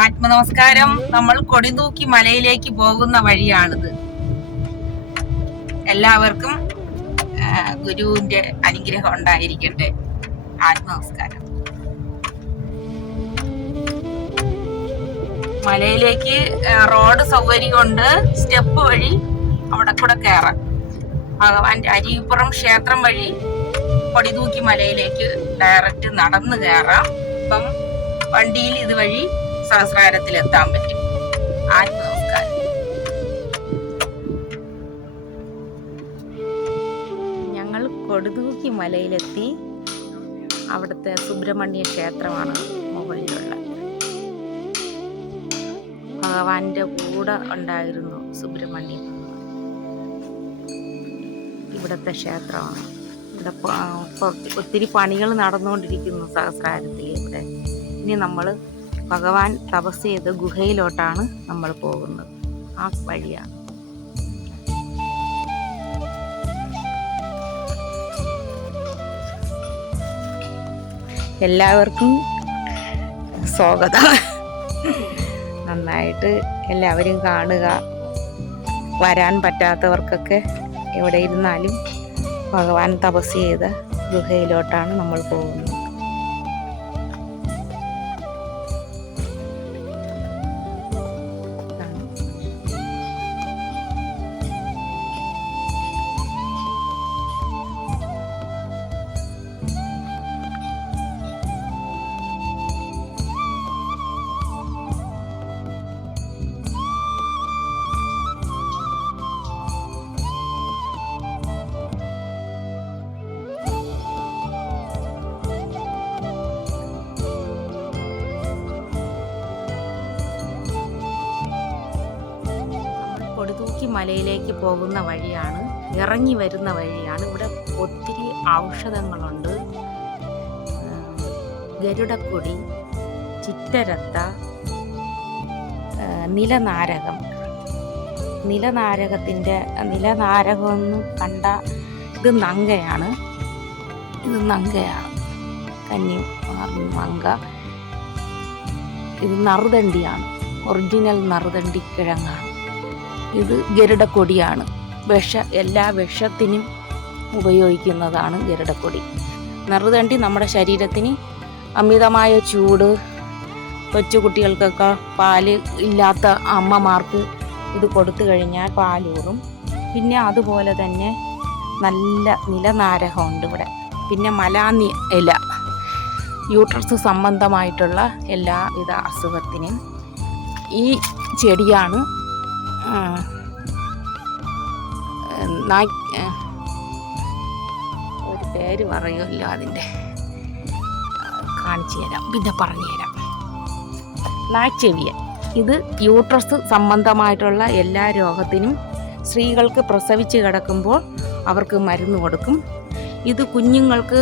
ആത്മനമസ്കാരം. നമ്മൾ കൊടിതൂക്കി മലയിലേക്ക് പോകുന്ന വഴിയാണിത്. എല്ലാവർക്കും ഗുരുവിന്റെ അനുഗ്രഹം ഉണ്ടായിരിക്കട്ടെ. ആത്മനമസ്കാരം. മലയിലേക്ക് റോഡ് സൗകര്യമുണ്ട്. സ്റ്റെപ്പ് വഴി അവിടെ കൂടെ കയറാം. ഭഗവാന്റെ അരിപ്പുറം ക്ഷേത്രം വഴി കൊടിതൂക്കി മലയിലേക്ക് ഡയറക്റ്റ് നടന്നു കയറാം. ഇപ്പം വണ്ടിയിൽ ഇതുവഴി സഹസ്രാരത്തിലെത്താൻ പറ്റും. ആത്മനമസ്കാരം. ഞങ്ങൾ കൊടിതൂക്കി മലയിലെത്തി. അവിടുത്തെ സുബ്രഹ്മണ്യ ക്ഷേത്രമാണ് മുകളിലുള്ള. ഭഗവാന്റെ കൂടെ ഉണ്ടായിരുന്നു സുബ്രഹ്മണ്യൻ. ഇവിടുത്തെ ക്ഷേത്രമാണ്. ഇവിടെ ഒത്തിരി പണികൾ നടന്നുകൊണ്ടിരിക്കുന്നു സഹസ്രാരത്തിൽ. ഇവിടെ ഇനി നമ്മൾ ഭഗവാൻ തപസ് ചെയ്ത് ഗുഹയിലോട്ടാണ് നമ്മൾ പോകുന്നത്. ആ വഴിയാണ്. എല്ലാവർക്കും സ്വാഗതം. നന്നായിട്ട് എല്ലാവരും കാണുക. വരാൻ പറ്റാത്തവർക്കൊക്കെ എവിടെ ഇരുന്നാലും ഭഗവാൻ തപസ് ചെയ്ത ഗുഹയിലോട്ടാണ് നമ്മൾ പോകുന്നത്. കൊടിതൂക്കി മലയിലേക്ക് പോകുന്ന വഴിയാണ്. ഇറങ്ങി വരുന്ന വഴിയാണ്. ഇവിടെ ഒത്തിരി ഔഷധങ്ങളുണ്ട്. ഗരുഡക്കൊടി, ചിറ്റരത്ത, നിലനാരകം. നിലനാരകമെന്ന് കണ്ട ഇത് നങ്കയാണ്. കന്നി നങ്ക. ഇത് നറുതണ്ടിയാണ്. ഒറിജിനൽ നറുതണ്ടി കിഴങ്ങാണ്. ഇത് ഗരുഡക്കൊടിയാണ്. എല്ലാ വിഷത്തിനും ഉപയോഗിക്കുന്നതാണ് ഗരുഡക്കൊടി. നറുതണ്ടി നമ്മുടെ ശരീരത്തിന് അമിതമായ ചൂട്, കൊച്ചുകുട്ടികൾക്കൊക്കെ പാല് ഇല്ലാത്ത അമ്മമാർക്ക് ഇത് കൊടുത്തു കഴിഞ്ഞാൽ പാലൂറും. പിന്നെ അതുപോലെ തന്നെ നല്ല നിലനാരകമുണ്ട് ഇവിടെ. പിന്നെ മലാന്നി ഇല, യൂട്രസ് സംബന്ധമായിട്ടുള്ള എല്ലാവിധ അസുഖത്തിനും ഈ ചെടിയാണ് ഒരു പേര് പറയുമല്ലോ, അതിൻ്റെ കാണിച്ചു തരാം, പിന്നെ പറഞ്ഞു തരാം. നായ്ച്ചെവിയൻ. ഇത് യൂട്രസ് സംബന്ധമായിട്ടുള്ള എല്ലാ രോഗത്തിനും സ്ത്രീകൾക്ക് പ്രസവിച്ച് കിടക്കുമ്പോൾ അവർക്ക് മരുന്ന് കൊടുക്കും. ഇത് കുഞ്ഞുങ്ങൾക്ക്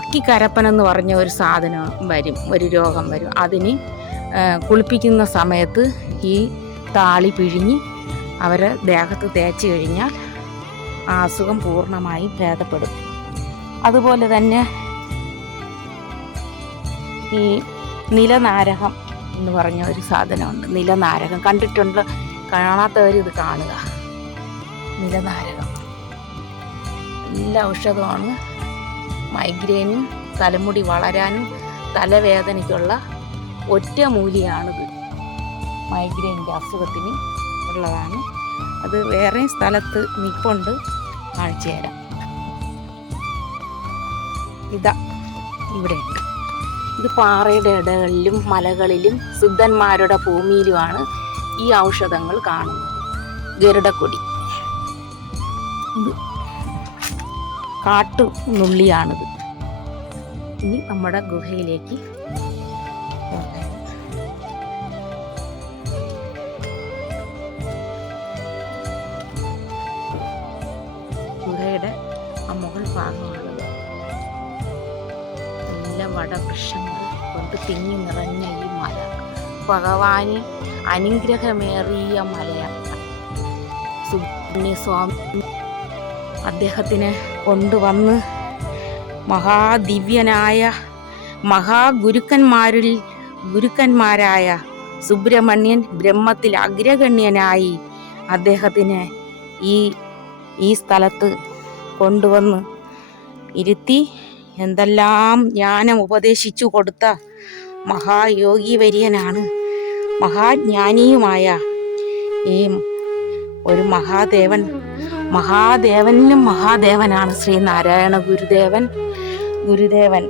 അക്കിക്കരപ്പനെന്ന് പറഞ്ഞ ഒരു സാധനം വരും, ഒരു രോഗം വരും. അതിന് കുളിപ്പിക്കുന്ന സമയത്ത് ഈ താളി പിഴിഞ്ഞ് അവരെ ദേഹത്ത് തേച്ച് കഴിഞ്ഞാൽ ആ അസുഖം പൂർണ്ണമായി ഭേദപ്പെടും. അതുപോലെ തന്നെ ഈ നിലനാരകം എന്ന് പറഞ്ഞ ഒരു സാധനമുണ്ട്. നിലനാരകം കണ്ടിട്ടുണ്ട്, കാണാത്തവർ ഇത് കാണുക. നിലനാരകം നല്ല ഔഷധമാണ്. മൈഗ്രെയിനും തലമുടി വളരാനും തലവേദനയ്ക്കുള്ള ഒറ്റമൂലിയാണിത്. മൈഗ്രെയിൻ്റെ അസുഖത്തിന് ഉള്ളതാണ്. അത് വേറെ സ്ഥലത്ത് നിൽപ്പുണ്ട്, കാണിച്ചു തരാം. ഇതാ ഇവിടെയുണ്ട്. ഇത് പാറയുടെ ഇടകളിലും മലകളിലും സിദ്ധന്മാരുടെ ഭൂമിയിലുമാണ് ഈ ഔഷധങ്ങൾ കാണുന്നത്. ഗരുഡക്കൊടി. ഇത് കാട്ടുനുള്ളിയാണിത്. ഇനി നമ്മുടെ ഗുഹയിലേക്ക് ഗുഹയുടെ ആ മുകൾ ഭാഗമാണത്. നല്ല വടവൃക്ഷങ്ങൾ കൊണ്ട് തിങ്ങി നിറഞ്ഞ ഈ മല ഭഗവാന് അനുഗ്രഹമേറിയ മലയാണ്. സുബ്രഹ്മണ്യസ്വാമി അദ്ദേഹത്തിനെ കൊണ്ടുവന്ന് മഹാദിവ്യനായ മഹാഗുരുക്കന്മാരിൽ ഗുരുക്കന്മാരായ സുബ്രഹ്മണ്യൻ ബ്രഹ്മത്തിൽ അഗ്രഗണ്യനായി അദ്ദേഹത്തിന് ഈ സ്ഥലത്ത് കൊണ്ടുവന്ന് ഇരുത്തി എന്തെല്ലാം ജ്ഞാനം ഉപദേശിച്ചു കൊടുത്ത മഹായോഗി വര്യനാണ്. മഹാജ്ഞാനിയുമായ ഈ ഒരു മഹാദേവനിലും മഹാദേവനാണ് ശ്രീനാരായണ ഗുരുദേവൻ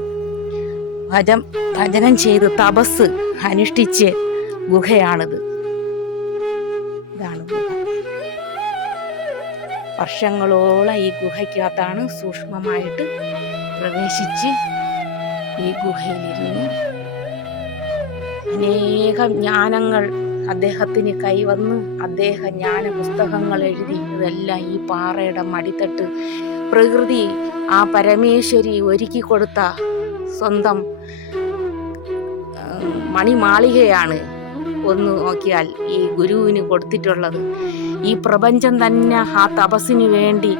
ഭജനം ചെയ്ത് തപസ് അനുഷ്ഠിച്ച് ഗുഹയാണിത്. ഇതാണ് ഗുഹ. വർഷങ്ങളോളം ഈ ഗുഹയ്ക്കകത്താണ് സൂക്ഷ്മമായിട്ട് പ്രവേശിച്ച് ഈ ഗുഹയിലിരുന്ന് അനേകം ജ്ഞാനങ്ങൾ അദ്ദേഹത്തിന് കൈവന്ന് അദ്ദേഹം ജ്ഞാന പുസ്തകങ്ങൾ എഴുതി. ഇതെല്ലാം ഈ പാറയുടെ മടിത്തട്ട് പ്രകൃതി ആ പരമേശ്വരി ഒരുക്കി കൊടുത്ത സ്വന്തം മണിമാളികയാണ്. ഒന്ന് നോക്കിയാൽ ഈ ഗുരുവിന് കൊടുത്തിട്ടുള്ളത്. ഈ പ്രപഞ്ചം തന്നെ ആ തപസ്സിന് വേണ്ടി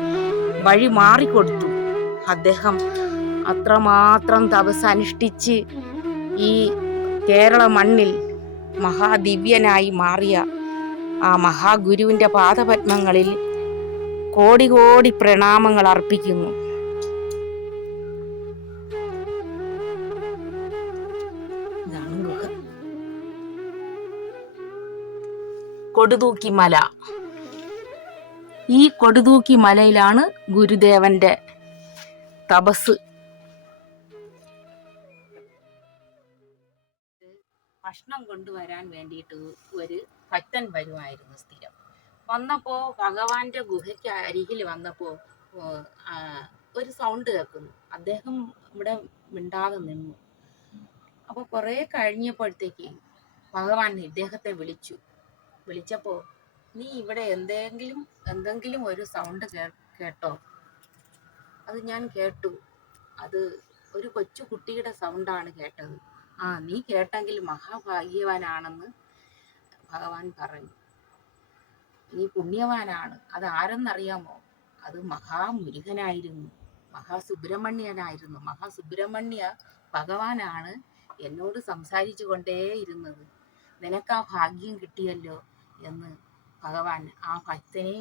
വഴി മാറിക്കൊടുത്തു. അദ്ദേഹം അത്രമാത്രം തപസ് അനുഷ്ഠിച്ച് ഈ കേരള മണ്ണിൽ മഹാദിവ്യനായി മാറിയ ആ മഹാഗുരുവിൻ്റെ പാദപത്മങ്ങളിൽ കോടി കോടി പ്രണാമങ്ങൾ അർപ്പിക്കുന്നു. കൊടുതൂക്കി മല. ഈ കൊടുതൂക്കി മലയിലാണ് ഗുരുദേവന്റെ തപസ്. ഭക്ഷണം കൊണ്ടുവരാൻ വേണ്ടിയിട്ട് ഒരു ഭക്തൻ വരുമായിരുന്നു സ്ഥിരം. വന്നപ്പോ ഭഗവാന്റെ ഗുഹയ്ക്ക് അരികിൽ വന്നപ്പോ ഒരു സൗണ്ട് കേൾക്കുന്നു. അദ്ദേഹം ഇവിടെ മിണ്ടാതെ നിന്നു. അപ്പൊ കുറെ കഴിഞ്ഞപ്പോഴത്തേക്ക് ഭഗവാൻ ഇദ്ദേഹത്തെ വിളിച്ചപ്പോ നീ ഇവിടെ എന്തെങ്കിലും ഒരു സൗണ്ട് കേട്ടോ? അത് ഞാൻ കേട്ടു. അത് ഒരു കൊച്ചു കുട്ടിയുടെ സൗണ്ടാണ് കേട്ടത്. നീ കേട്ടെങ്കിൽ മഹാഭാഗ്യവാനാണെന്ന് ഭഗവാൻ പറഞ്ഞു. നീ പുണ്യവാനാണ്. അത് ആരെന്നറിയാമോ? അത് മഹാമുരുകനായിരുന്നു, മഹാസുബ്രഹ്മണ്യനായിരുന്നു. മഹാസുബ്രഹ്മണ്യ ഭഗവാനാണ് എന്നോട് സംസാരിച്ചു കൊണ്ടേയിരുന്നത്. നിനക്ക് ആ ഭാഗ്യം കിട്ടിയല്ലോ എന്ന് ഭഗവാൻ ആ ഭക്തനെ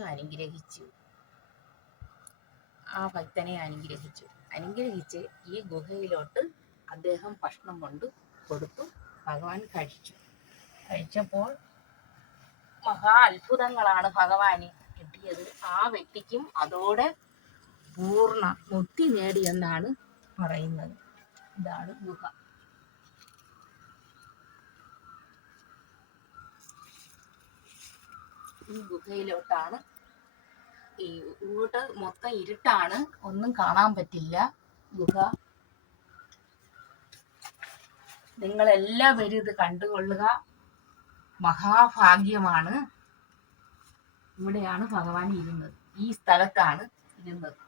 അനുഗ്രഹിച്ച് ഈ ഗുഹയിലോട്ട് അദ്ദേഹം ഭക്ഷണം കൊണ്ട് കൊടുത്തു. ഭഗവാൻ കഴിച്ചപ്പോൾ മഹാ അത്ഭുതങ്ങളാണ് ഭഗവാന് കിട്ടിയത്. ആ വ്യക്തിക്കും അതോടെ പൂർണ്ണ മുക്തി നേടിയെന്നാണ് പറയുന്നത്. ഇതാണ് ഗുഹ. ഈ ഗുഹയിലോട്ടാണ്. ഇങ്ങോട്ട് മൊത്തം ഇരുട്ടാണ്, ഒന്നും കാണാൻ പറ്റില്ല. ഗുഹ നിങ്ങളെല്ലാവരും ഇത് കണ്ടുകൊള്ളുക. മഹാഭാഗ്യമാണ്. ഇവിടെയാണ് ഭഗവാൻ ഇരുന്നത്. ഈ സ്ഥലത്താണ് ഇരുന്നത്.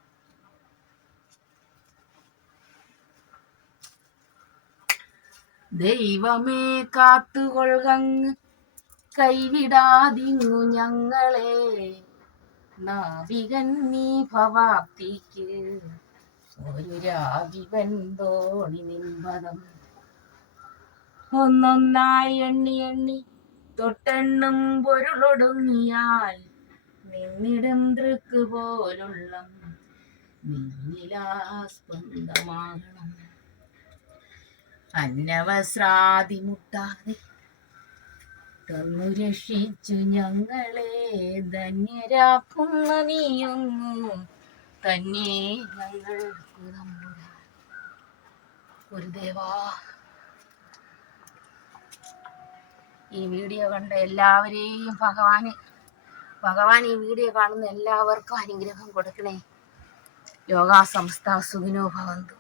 ദൈവമേ കാത്തുകൊള്ളുകങ്ങ് കൈവിടാതിങ്ങു ഞങ്ങളെ, നാവികൻ നീ ഭവാപ്തിക്ക് ഒരു രാവിവൻ തോണി നിൻപദം. ഒന്നൊന്നായി എണ്ണി തൊട്ടെണ്ണും പൊരുളൊടുങ്ങിയാൽ നിന്നിടം തൃക്ക് പോലുള്ള നിന്നിലാസ്പന്ദമാകണം. അന്നവസ്രാതി മുട്ടാതെ തന്നു രക്ഷിച്ചു ഞങ്ങളെ, ധന്യരാക്കുന്ന നീയൊന്നു തന്നെ ഞങ്ങൾക്ക് തമ്പുരാൻ. ഗുരുദേവാ, ഈ വീഡിയോ കണ്ട എല്ലാവരെയും ഭഗവാൻ ഈ വീഡിയോ കാണുന്ന എല്ലാവർക്കും അനുഗ്രഹം കൊടുക്കണേ. ലോകാ സമസ്ത സുഖിനോ ഭവന്തു.